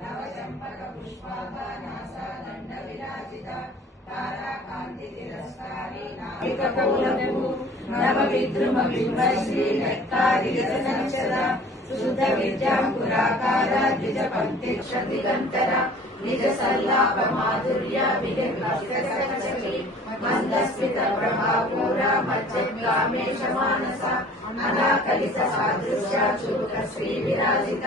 నవచంపక పుష్పాభానాసాదండ విరాజిత తారాకాంతి తిరస్కారి నావికపూలపు నవ విద్రుమ బింబశ్రీ నెక్కారి గజనంచద శుద్ధ విద్యాంకురాకార ద్విజ పంక్తి దిగంతర నిజ సల్లాప మాధుర్య విలింబి మందస్మిత ప్రభాపూర మజ్జగామేశ మానస అనాకలిత సాదృశ్య చూక శ్రీ విరాజిత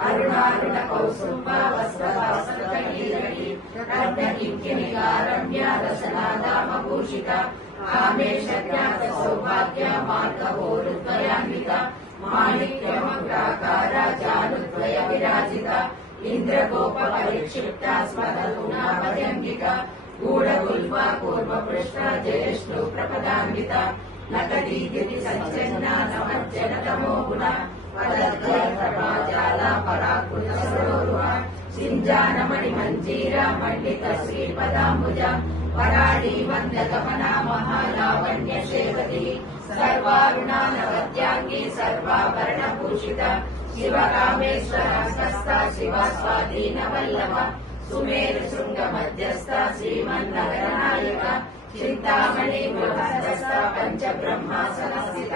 చింతాకలోల ముక్తాఫలాన్విత కామేశ్వర ప్రేమ రత్నమణి ప్రకటనస్మి నాభ్యాల బాల రోమాళి లతా ఫలకుచద్వయి లక్ష రోమలతాధార సహస్రేయ మధ్యమ స్తనవారదళన్మధ్య పట్టబంధవళిత్రయ అరుణారుణ కౌసుంబ వస్త్ర వస్త్రకీరణి రత్నకింకిణికారమ్య రసనాదామభూషిత కామేశ జ్ఞాత సౌభాగ్య మార్గవోరుద్వయాన్విత మాణిక్యమగ్రాకార జానుద్వయ విరాజిత ఇంద్రగోప పరిక్షిప్త స్మరూణాపద్యంగిక గూఢగుల్మ పూర్వ పృష్ఠ జయష్ణు ప్రపదాన్విత నకదీదిని సజ్జన్న నమజ్జన తమో గుణ ప్రభాజాల పరాకృత సరోరుహ సింజానమణి మంజీర మండిత శ్రీపదాంబుజ వరాళి వందగమన మహాలావణ్య సేవతి. సర్వారుణానవద్యాంగి సర్వాభరణ భూషిత శివకామేశ్వర హస్త శివ స్వాధీన వల్లభ సుమేరు శృంగ మధ్యస్థ శ్రీమన్నగర నాయక చింతామణి బృహస్త పంచ బ్రహ్మాసన స్థిత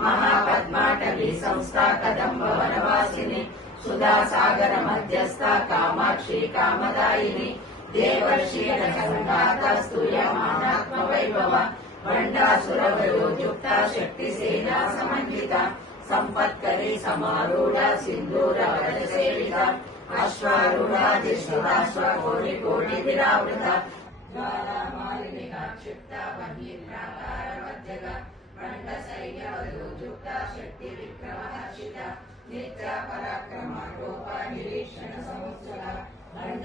మహాపద్మాటవి సంస్థ కదంబ వనవాసిని సుధా సాగర మధ్యస్థ కామాక్షి కామదాయిని. దేవర్షి సంఘాత స్తూయమానాత్మ వైభవ బండాసుర వయోయుక్త శక్తి సేనా సమన్విత. సంపత్కరి సమారూఢ సింధూర వరద సేవిత అశ్వారూఢాధిష్ఠితాశ్వ కోటి కోటి విరావృత జ్వాలామాలిని క్షిప్త బహిర్ప్రాకార మధ్యగ భండ సైన్య వయోయుక్త శక్తి విక్రమ హర్షిత నిత్య పరాక్రమ రూప నిరీక్షణ సముచ్చల బండ